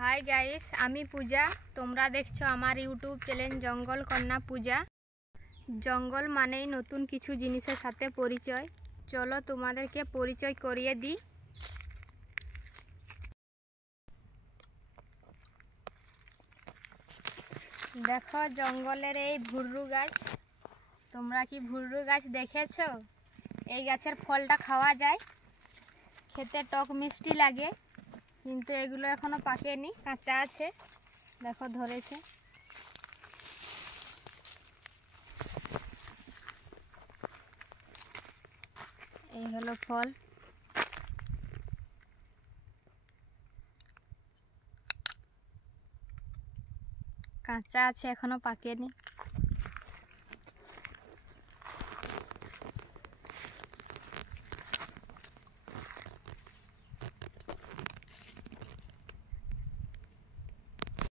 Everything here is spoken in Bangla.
হাই গাইস, আমি পূজা। তোমরা দেখছো আমার ইউটিউব চ্যানেল জঙ্গল কন্যা পূজা। জঙ্গল মানেই নতুন কিছু জিনিসের সাথে পরিচয়। চলো তোমাদেরকে পরিচয় করিয়ে দিই। দেখো জঙ্গলের এই ভুররু গাছ। তোমরা কি ভুররু গাছ দেখেছো? এই গাছের ফলটা খাওয়া যায়, খেতে টক মিষ্টি লাগে, কিন্তু এগুলো এখনো পাকেনি, কাঁচা আছে। দেখো ধরেছে। এই হলো ফল, কাঁচা আছে, এখনো পাকেনি।